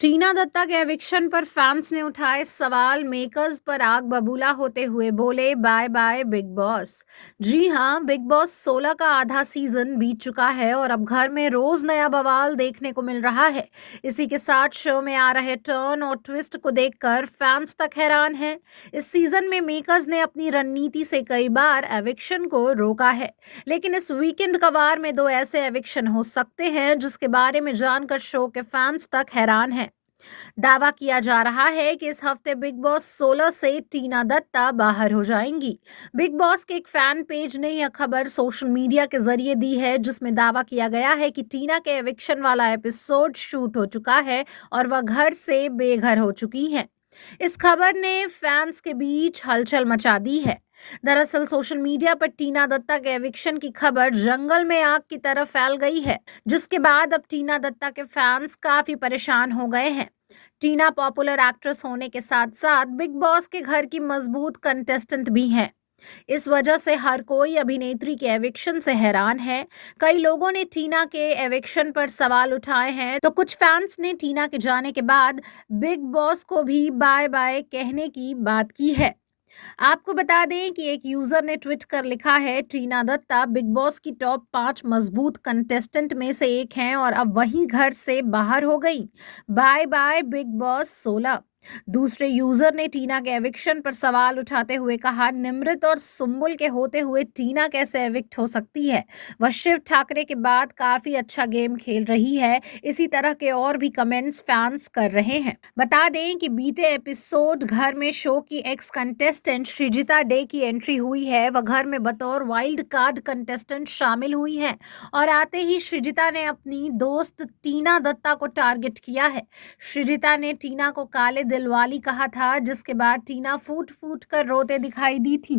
टीना दत्ता के एविक्शन पर फैंस ने उठाए सवाल। मेकर्स पर आग बबूला होते हुए बोले बाय बाय बिग बॉस। जी हां, बिग बॉस 16 का आधा सीजन बीत चुका है और अब घर में रोज नया बवाल देखने को मिल रहा है। इसी के साथ शो में आ रहे टर्न और ट्विस्ट को देखकर फैंस तक हैरान हैं। इस सीजन में मेकर्स ने अपनी रणनीति से कई बार एविक्शन को रोका है, लेकिन इस वीकेंड कवार में दो ऐसे एविक्शन हो सकते हैं जिसके बारे में जानकर शो के फैंस तक हैरान हैं। दावा किया जा रहा है कि इस हफ्ते बिग बॉस 16 से टीना दत्ता बाहर हो जाएंगी। बिग बॉस के एक फैन पेज ने यह खबर सोशल मीडिया के जरिए दी है, जिसमें दावा किया गया है कि टीना के एविक्शन वाला एपिसोड शूट हो चुका है और वह घर से बेघर हो चुकी हैं। इस खबर ने फैंस के बीच हलचल मचा दी है। दरअसल सोशल मीडिया पर टीना दत्ता के एविक्शन की खबर जंगल में आग की तरह फैल गई है, जिसके बाद अब टीना दत्ता के फैंस काफी परेशान हो गए हैं। टीना पॉपुलर एक्ट्रेस होने के साथ साथ बिग बॉस के घर की मजबूत कंटेस्टेंट भी हैं। इस वजह से हर कोई अभिनेत्री के एविक्शन से हैरान है। कई लोगों ने टीना के एविक्शन पर सवाल उठाए हैं, तो कुछ फैंस ने टीना के जाने के बाद बिग बॉस को भी बाय बाय कहने की बात की है। आपको बता दें कि एक यूजर ने ट्वीट कर लिखा है, टीना दत्ता बिग बॉस की टॉप 5 मजबूत कंटेस्टेंट में से एक हैं और अब वही घर से बाहर हो गई। Bye bye Bigg Boss 16। दूसरे यूजर ने टीना के एविक्शन पर सवाल उठाते हुए कहा, निमृत और सुम्बुल के होते हुए टीना कैसे एविक्ट हो सकती है? वह शिव ठाकरे के बाद काफी अच्छा गेम खेल रही है। इसी तरह के और भी कमेंट्स फैंस कर रहे हैं। बता दें कि बीते एपिसोड घर में शो की एक्स कंटेस्टेंट श्रीजिता डे की एंट्री हुई है। वह घर में बतौर वाइल्ड कार्ड कंटेस्टेंट शामिल हुई हैं और आते ही श्रीजिता ने अपनी दोस्त टीना दत्ता को टारगेट किया है। श्रीजिता ने टीना को काले दिल वाली कहा था, जिसके बाद टीना फूट फूट कर रोते दिखाई दी थी।